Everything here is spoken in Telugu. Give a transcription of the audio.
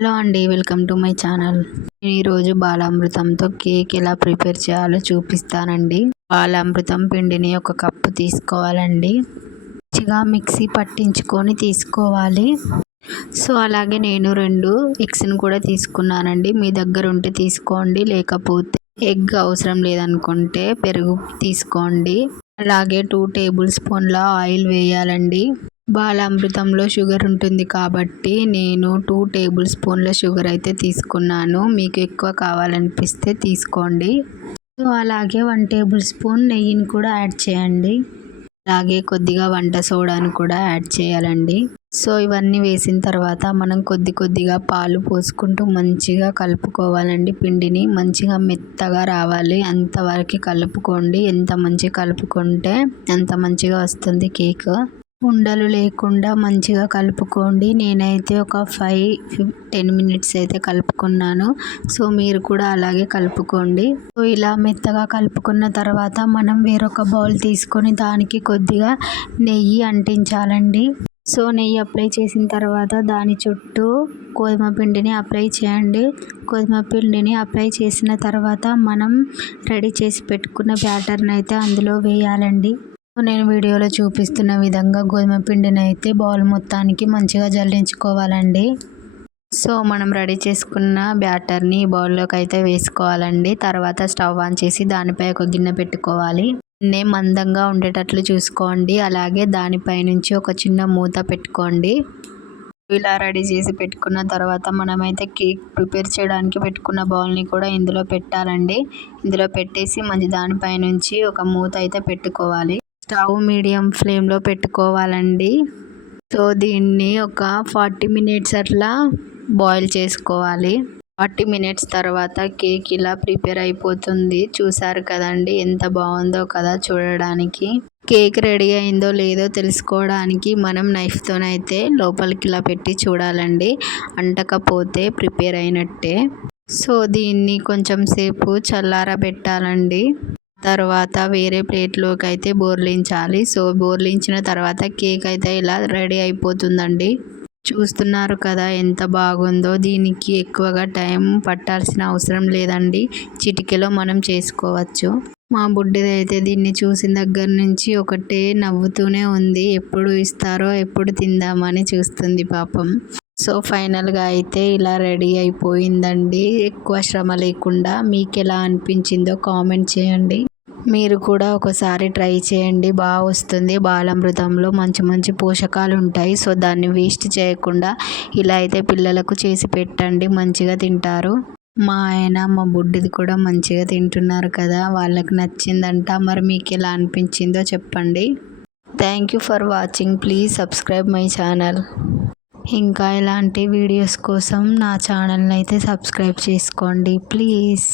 హలో అండి, వెల్కమ్ టు మై ఛానల్. ఈరోజు బాలామృతంతో కేక్ ఎలా ప్రిపేర్ చేయాలో చూపిస్తానండి. బాలామృతం పిండిని ఒక కప్పు తీసుకోవాలండి. మంచిగా మిక్సీ పట్టించుకొని తీసుకోవాలి. సో అలాగే నేను 2 ఎగ్స్ని కూడా తీసుకున్నానండి. మీ దగ్గర ఉంటే తీసుకోండి, లేకపోతే ఎగ్ అవసరం లేదనుకుంటే పెరుగు తీసుకోండి. అలాగే 2 టేబుల్ స్పూన్ల ఆయిల్ వేయాలండి. బాలామృతంలో షుగర్ ఉంటుంది కాబట్టి నేను 2 టేబుల్ స్పూన్ల షుగర్ అయితే తీసుకున్నాను. మీకు ఎక్కువ కావాలనిపిస్తే తీసుకోండి. సో అలాగే 1 టేబుల్ స్పూన్ నెయ్యిని కూడా యాడ్ చేయండి. అలాగే కొద్దిగా వంట సోడాను కూడా యాడ్ చేయాలండి. సో ఇవన్నీ వేసిన తర్వాత మనం కొద్దిగా పాలు పోసుకుంటూ మంచిగా కలుపుకోవాలండి. పిండిని మంచిగా మెత్తగా రావాలి, అంతవరకు కలుపుకోండి. ఎంత మంచిగా కలుపుకుంటే అంత మంచిగా వస్తుంది కేక్. ఉండలు లేకుండా మంచిగా కలుపుకోండి. నేనైతే ఒక 5-10 మినిట్స్ అయితే కలుపుకున్నాను. సో మీరు కూడా అలాగే కలుపుకోండి. సో ఇలా మెత్తగా కలుపుకున్న తర్వాత మనం వేరొక బౌల్ తీసుకొని దానికి కొద్దిగా నెయ్యి అంటించాలండి. సో నెయ్యి అప్లై చేసిన తర్వాత దాని చుట్టూ గోధుమ పిండిని అప్లై చేయండి. గోధుమ పిండిని అప్లై చేసిన తర్వాత మనం రెడీ చేసి పెట్టుకున్న బ్యాటర్ని అయితే అందులో వేయాలండి. నేను వీడియోలో చూపిస్తున్న విధంగా గోధుమ పిండిని అయితే బౌల్ మొత్తానికి మంచిగా జల్లించుకోవాలండి. సో మనం రెడీ చేసుకున్న బ్యాటర్ని బౌల్లోకి అయితే వేసుకోవాలండి. తర్వాత స్టవ్ ఆన్ చేసి దానిపై ఒక గిన్నె పెట్టుకోవాలి. గిన్నె మందంగా ఉండేటట్లు చూసుకోండి. అలాగే దానిపై నుంచి ఒక చిన్న మూత పెట్టుకోండి. ఇలా రెడీ చేసి పెట్టుకున్న తర్వాత మనమైతే కేక్ ప్రిపేర్ చేయడానికి పెట్టుకున్న బౌల్ని కూడా ఇందులో పెట్టాలండి. ఇందులో పెట్టేసి దానిపై నుంచి ఒక మూత అయితే పెట్టుకోవాలి. స్టవ్ మీడియం ఫ్లేమ్లో పెట్టుకోవాలండి. సో దీన్ని ఒక 40 మినిట్స్ అట్లా బాయిల్ చేసుకోవాలి. 40 మినిట్స్ తర్వాత కేక్ ఇలా ప్రిపేర్ అయిపోతుంది. చూసారు కదండి, ఎంత బాగుందో కదా చూడడానికి. కేక్ రెడీ అయిందో లేదో తెలుసుకోవడానికి మనం నైఫ్తోనైతే లోపలికి ఇలా పెట్టి చూడాలండి. అంటకపోతే ప్రిపేర్ అయినట్టే. సో దీన్ని కొంచెం సేపు చల్లారబెట్టాలండి. తర్వాత వేరే ప్లేట్లోకి అయితే బోర్లించాలి. సో బోర్లించిన తర్వాత కేక్ అయితే ఇలా రెడీ అయిపోతుందండి. చూస్తున్నారు కదా ఎంత బాగుందో. దీనికి ఎక్కువగా టైం పట్టాల్సిన అవసరం లేదండి. చిటికెలో మనం చేసుకోవచ్చు. మా బుడ్డిది అయితే దీన్ని చూసిన దగ్గర నుంచి ఒకటే నవ్వుతూనే ఉంది. ఎప్పుడు ఇస్తారో ఎప్పుడు తిందామని చూస్తుంది పాపం. సో ఫైనల్గా అయితే ఇలా రెడీ అయిపోయిందండి, ఎక్కువ శ్రమ లేకుండా. మీకు ఎలా అనిపించిందో కామెంట్ చేయండి. మీరు కూడా ఒకసారి ట్రై చేయండి, బాగా వస్తుంది. బాలామృతంలో మంచి పోషకాలు ఉంటాయి. సో దాన్ని వేస్ట్ చేయకుండా ఇలా అయితే పిల్లలకు చేసి పెట్టండి, మంచిగా తింటారు. మా ఆయన మా బుడ్డిది కూడా మంచిగా తింటున్నారు కదా, వాళ్ళకి నచ్చిందంట. మరి మీకు ఎలా అనిపించిందో చెప్పండి. Thank you for watching. Please subscribe my channel. ఇంకా ఇలాంటి వీడియోస్ కోసం నా ఛానల్ని అయితే సబ్స్క్రైబ్ చేసుకోండి ప్లీజ్.